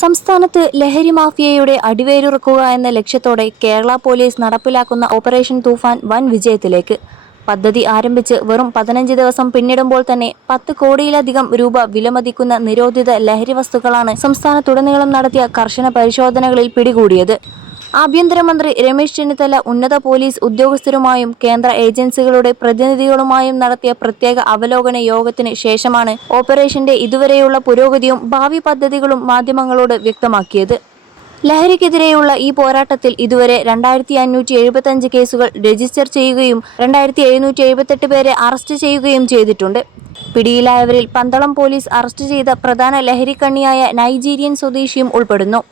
സംസ്ഥാനത്ത് ലഹരി മാഫിയയുടെ അടിവേരുറക്കുക എന്ന ലക്ഷ്യത്തോടെ കേരള പോലീസ് നടപ്പിലാക്കുന്ന ഓപ്പറേഷൻ തൂഫാൻ വൻ വിജയത്തിലേക്ക്. പദ്ധതി ആരംഭിച്ച് വെറും 15 ദിവസം പിന്നിടുമ്പോൾ തന്നെ 10 കോടിയിലധികം രൂപ വിലമതിക്കുന്ന നിരോധിത ലഹരി വസ്തുക്കളാണ് സംസ്ഥാനത്തുടനീളം നടത്തിയ കർശന പരിശോധനകളിൽ പിടികൂടിയത്. ആഭ്യന്തരമന്ത്രി രമേശ് ചെന്നിത്തല ഉന്നത പോലീസ് ഉദ്യോഗസ്ഥരുമായും കേന്ദ്ര ഏജൻസികളുടെ പ്രതിനിധികളുമായും നടത്തിയ പ്രത്യേക അവലോകന യോഗത്തിന് ശേഷമാണ് ഓപ്പറേഷന്റെ ഇതുവരെയുള്ള പുരോഗതിയും ഭാവി പദ്ധതികളും മാധ്യമങ്ങളോട് വ്യക്തമാക്കിയത്. ലഹരിക്കെതിരെയുള്ള ഈ പോരാട്ടത്തിൽ ഇതുവരെ 2575 കേസുകൾ രജിസ്റ്റർ ചെയ്യുകയും 2778 പേരെ അറസ്റ്റ് ചെയ്യുകയും ചെയ്തിട്ടുണ്ട്. പിടിയിലായവരിൽ പന്തളം പോലീസ് അറസ്റ്റ് ചെയ്ത പ്രധാന ലഹരിക്കണ്ണിയായ നൈജീരിയൻ സ്വദേശിയും ഉൾപ്പെടുന്നു.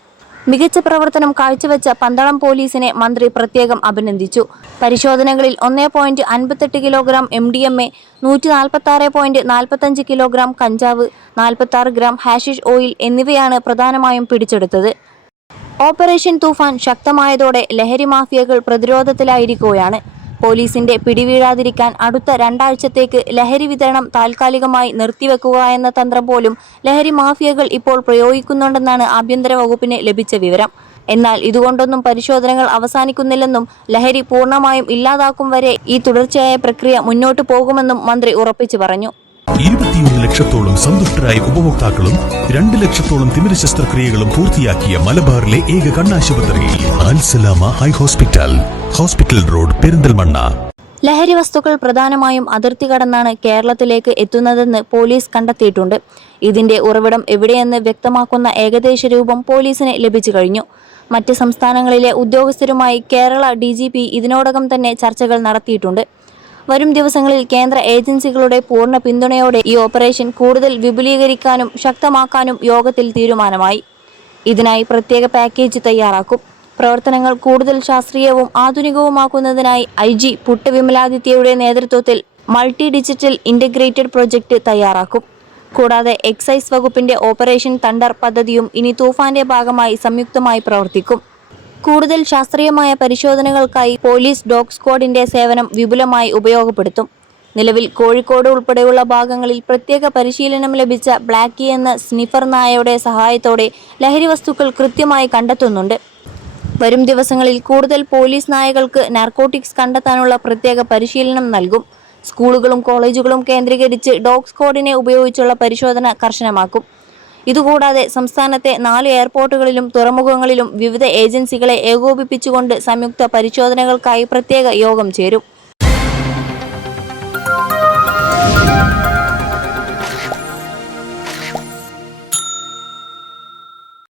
മികച്ച പ്രവർത്തനം കാഴ്ചവെച്ച പന്തളം പോലീസിനെ മന്ത്രി പ്രത്യേകം അഭിനന്ദിച്ചു. പരിശോധനകളിൽ 1.58 കിലോഗ്രാം MDMA, 146.45 കിലോഗ്രാം കഞ്ചാവ്, 46 ഗ്രാം ഹാഷിഷ് ഓയിൽ എന്നിവയാണ് പ്രധാനമായും പിടിച്ചെടുത്തത്. ഓപ്പറേഷൻ തൂഫാൻ ശക്തമായതോടെ ലഹരി മാഫിയകൾ പ്രതിരോധത്തിലായിരിക്കുകയാണ്. പോലീസിന്റെ പിടിവീഴാതിരിക്കാൻ അടുത്ത 2 ആഴ്ചത്തേക്ക് ലഹരി വിതരണം താൽക്കാലികമായി നിർത്തിവെക്കുക എന്ന തന്ത്രം പോലും ലഹരി മാഫിയകൾ ഇപ്പോൾ പ്രയോഗിക്കുന്നുണ്ടെന്നാണ് ആഭ്യന്തര വകുപ്പിന് ലഭിച്ച വിവരം. എന്നാൽ ഇതുകൊണ്ടൊന്നും പരിശോധനകൾ അവസാനിക്കുന്നില്ലെന്നും ലഹരി പൂർണ്ണമായും ഇല്ലാതാക്കും വരെ ഈ തുടർച്ചയായ പ്രക്രിയ മുന്നോട്ടു പോകുമെന്നും മന്ത്രി ഉറപ്പിച്ചു പറഞ്ഞു. 21 ലക്ഷത്തോളം സന്തുഷ്ടരായ ഉപഭോക്താക്കളും 2 ലക്ഷത്തോളം തിമിര ശസ്ത്രക്രിയകളും പൂർത്തിയാക്കിയ മലബാറിലെ ഏക കണ്ണാശുപത്രി Al Salama eye hospital, hospital road, Perinthalmanna. ലഹരി വസ്തുക്കൾ പ്രധാനമായും അതിർത്തി കടന്നാണ് കേരളത്തിലേക്ക് എത്തുന്നതെന്ന് പോലീസ് കണ്ടെത്തിയിട്ടുണ്ട്. ഇതിന്റെ ഉറവിടം എവിടെയെന്ന് വ്യക്തമാക്കുന്ന ഏകദേശ രൂപം പോലീസിന് ലഭിച്ചു കഴിഞ്ഞു. മറ്റ് സംസ്ഥാനങ്ങളിലെ ഉദ്യോഗസ്ഥരുമായി കേരള DGP ഇതിനോടകം തന്നെ ചർച്ചകൾ നടത്തിയിട്ടുണ്ട്. വരും ദിവസങ്ങളിൽ കേന്ദ്ര ഏജൻസികളുടെ പൂർണ്ണ പിന്തുണയോടെ ഈ ഓപ്പറേഷൻ കൂടുതൽ വിപുലീകരിക്കാനും ശക്തമാക്കാനും യോഗത്തിൽ തീരുമാനമായി. ഇതിനായി പ്രത്യേക പാക്കേജ് തയ്യാറാക്കും. പ്രവർത്തനങ്ങൾ കൂടുതൽ ശാസ്ത്രീയവും ആധുനികവുമാക്കുന്നതിനായി IG പുട്ട് വിമലാദിത്യയുടെ നേതൃത്വത്തിൽ മൾട്ടി ഡിജിറ്റൽ ഇന്റഗ്രേറ്റഡ് പ്രൊജക്ട് തയ്യാറാക്കും. കൂടാതെ എക്സൈസ് വകുപ്പിന്റെ ഓപ്പറേഷൻ തണ്ടർ പദ്ധതിയും ഇനി തൂഫാന്റെ ഭാഗമായി സംയുക്തമായി പ്രവർത്തിക്കും. കൂടുതൽ ശാസ്ത്രീയമായ പരിശോധനകൾക്കായി പോലീസ് ഡോഗ് സ്ക്വാഡിന്റെ സേവനം വിപുലമായി ഉപയോഗപ്പെടുത്തും. നിലവിൽ കോഴിക്കോട് ഉൾപ്പെടെയുള്ള ഭാഗങ്ങളിൽ പ്രത്യേക പരിശീലനം ലഭിച്ച ബ്ലാക്കി എന്ന സ്നിഫർ നായയുടെ സഹായത്തോടെ ലഹരി വസ്തുക്കൾ കൃത്യമായി കണ്ടെത്തുന്നുണ്ട്. വരും ദിവസങ്ങളിൽ കൂടുതൽ പോലീസ് നായകൾക്ക് നാർക്കോട്ടിക്സ് കണ്ടെത്താനുള്ള പ്രത്യേക പരിശീലനം നൽകും. സ്കൂളുകളും കോളേജുകളും കേന്ദ്രീകരിച്ച് ഡോഗ് സ്ക്വാഡിനെ ഉപയോഗിച്ചുള്ള പരിശോധന കർശനമാക്കും. ഇതുകൂടാതെ സംസ്ഥാനത്തെ 4 എയർപോർട്ടുകളിലും തുറമുഖങ്ങളിലും വിവിധ ഏജൻസികളെ ഏകോപിപ്പിച്ചുകൊണ്ട് സംയുക്ത പരിശോധനകൾക്കായി പ്രത്യേക യോഗം ചേരും.